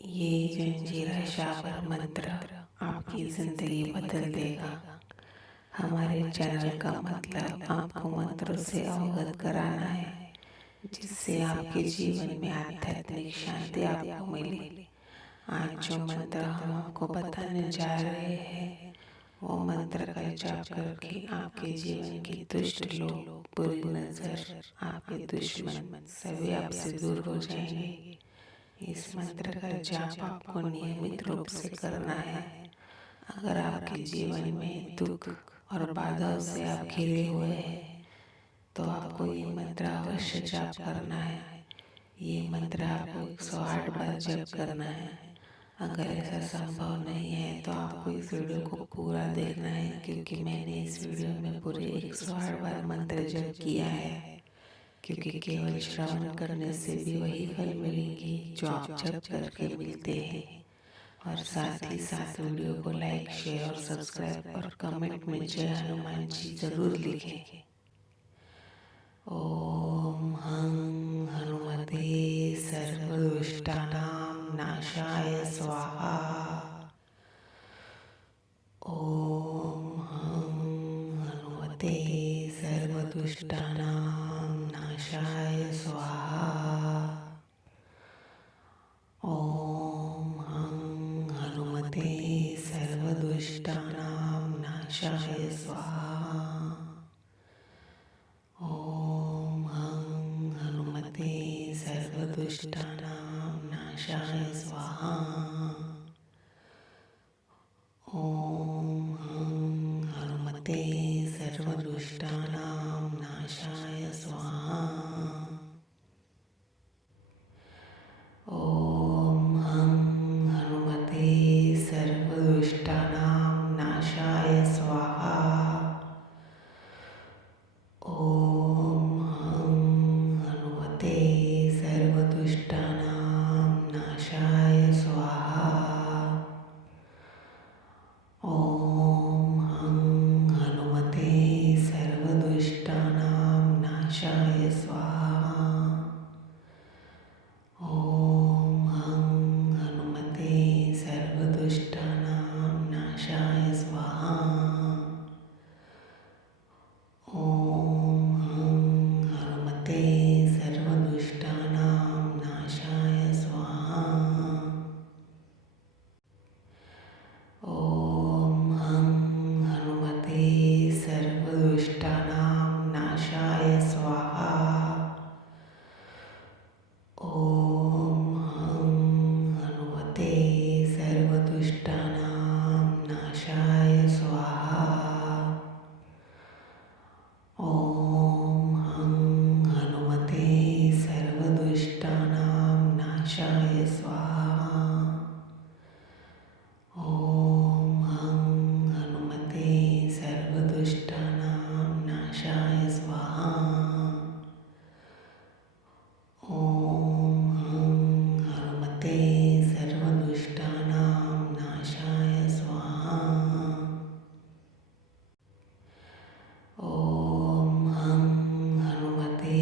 ये जंजीर शावर मंत्र आपकी ज़िंदगी बदल देगा। हमारे चैनल का मतलब आपको मंत्रों से अवगत कराना है, जिससे आपके जीवन में आध्यात्मिक शांति आपको मिले। आज जो मंत्र हम आपको बताने जा रहे हैं, वो मंत्र का जाप करके आपके जीवन के दुष्ट लोग, बुरी नजर, आपके दुश्मन सभी आपसे दूर हो जाएंगे। इस मंत्र का जाप आपको नियमित रूप से करना है। अगर आपके जीवन में दुख और बाधाओं से आप घिरे हुए हैं, तो आपको ये मंत्र अवश्य जाप करना है। ये मंत्र आपको 108 बार जप करना है। अगर ऐसा संभव नहीं है तो आपको इस वीडियो को पूरा देखना है, क्योंकि मैंने इस वीडियो में पूरे 108 बार मंत्र जप किया है। क्योंकि केवल श्रवण करने से भी वही फल मिलेंगे जो आप जप करके मिलते हैं। और साथ ही साथ वीडियो को लाइक, शेयर और सब्सक्राइब और कमेंट में जय हनुमान जी जरूर लिखें। ओम हं हनुमते सर्वदुष्टानां नाशाय स्वाहा। ओम हं हनुमते सर्वदुष्टानां नाशाय स्वाहा। ओम हं हनुमते सर्वदुष्टानां नाशाय स्वाहा। ओम हं हनुमते सर्वदुष्टानां नाशाय स्वाहा। ओम हं हनुमते सर्वदुष्टानां नाशाय स्वाहा। ओम हं हनुमते सर्वदुष्टानां नाशाय स्वाहा। ओम हं हनुमते सर्वदुष्टानां नाशाय स्वाहा। ओम हं हनुमते सर्वदुष्टानां नाशाय स्वाहा। ओम हं हनुमते सर्वदुष्टानां नाशाय स्वाहा। ओम हं हनुमते सर्वदुष्टानां नाशाय स्वाहा। ओम हं हनुमते सर्वदुष्टानां नाशाय स्वाहा। ओम हं हनुमते सर्वदुष्टानां नाशाय स्वाहा। ओम हं हनुमते सर्वदुष्टानां नाशाय स्वाहा। ओम हं हनुमते सर्वदुष्टानां नाशाय स्वाहा। ओम हं हनुमते सर्वदुष्टानां नाशाय स्वाहा। ओम हं हनुमते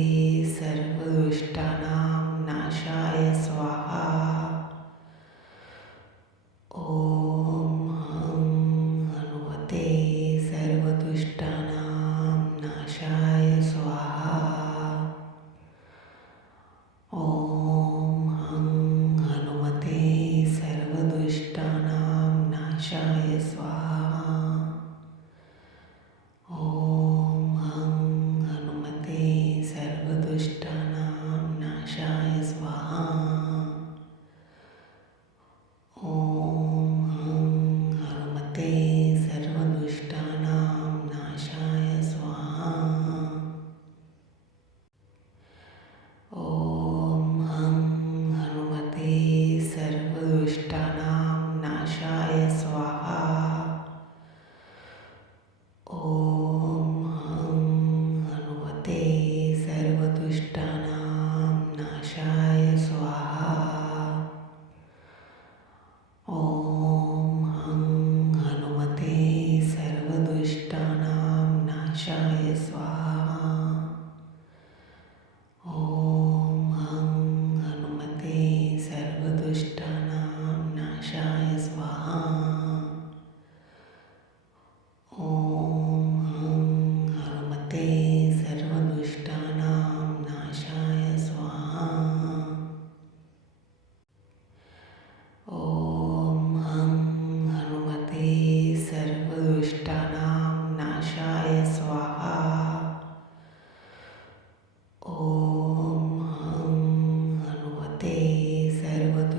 सर्वदुष्टानां नाशाय स्वाहा।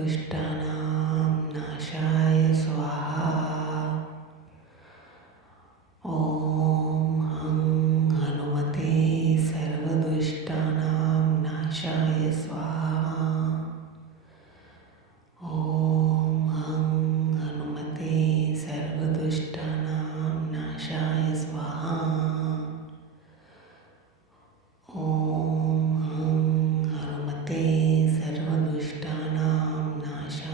सर्वदुष्टानां नाशाय स्वाहा। ॐ हं हनुमते सर्वदुष्टानां नाशाय स्वाहा। ॐ हं हनुमते सर्वदुष्टानां नाशाय स्वाहा। ॐ हं हनुमते सर्वदुष्टानां नाशाय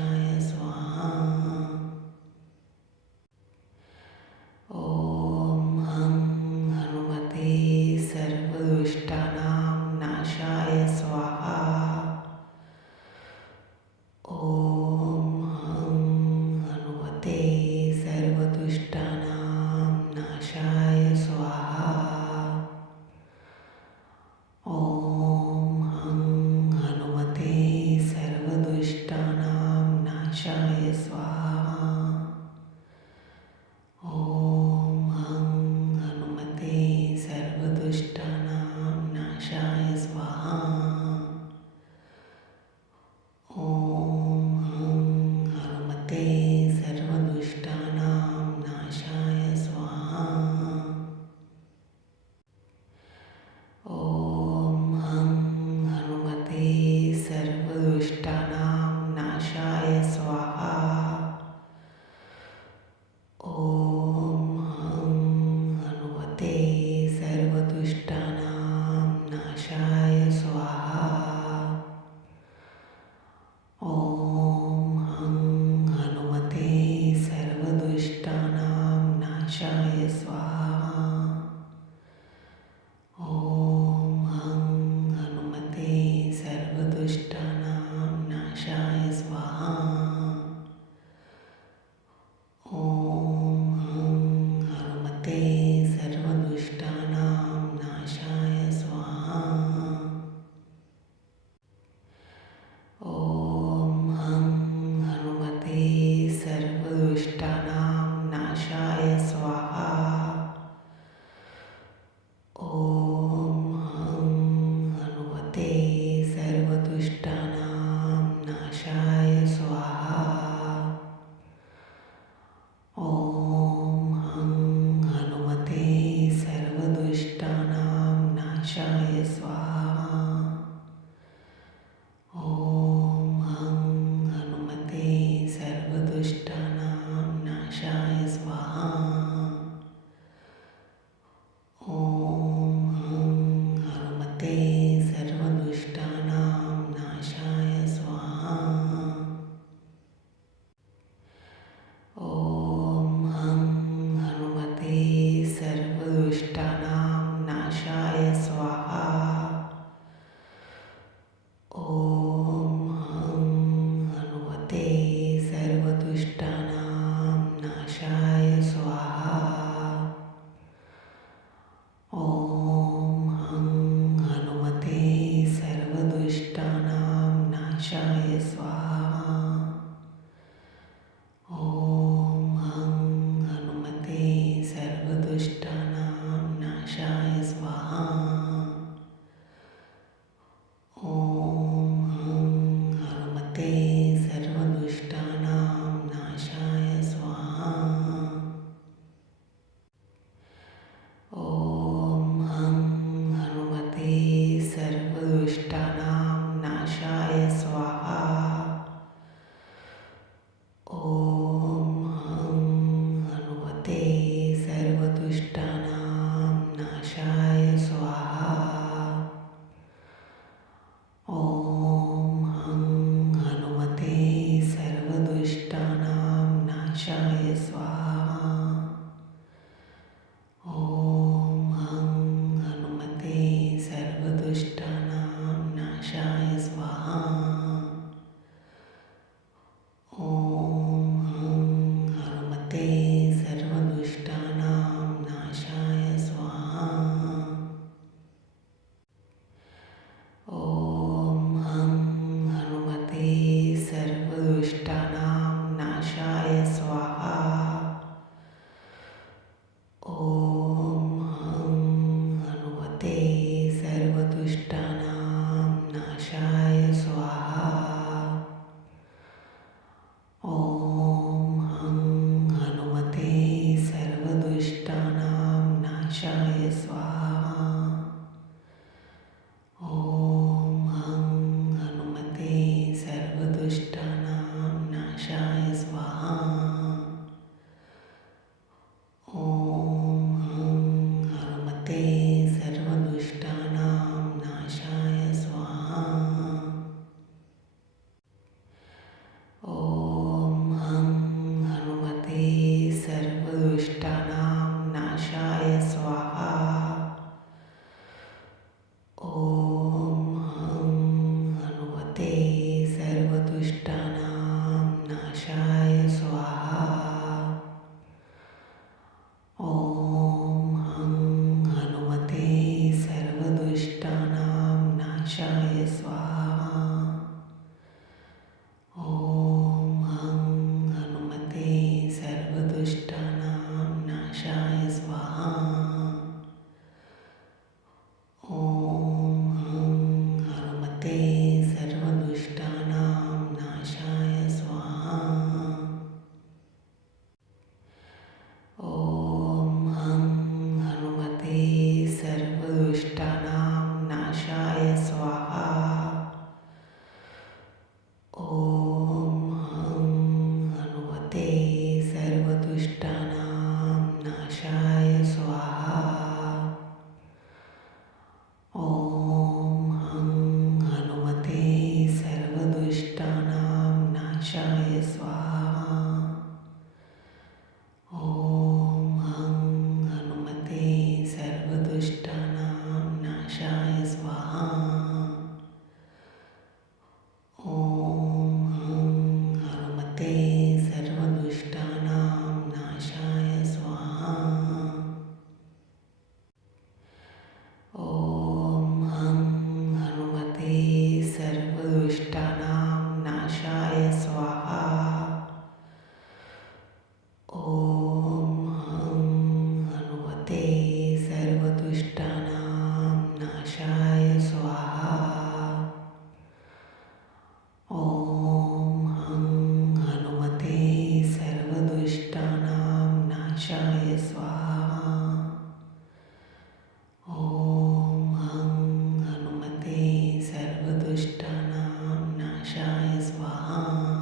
स्वाहा।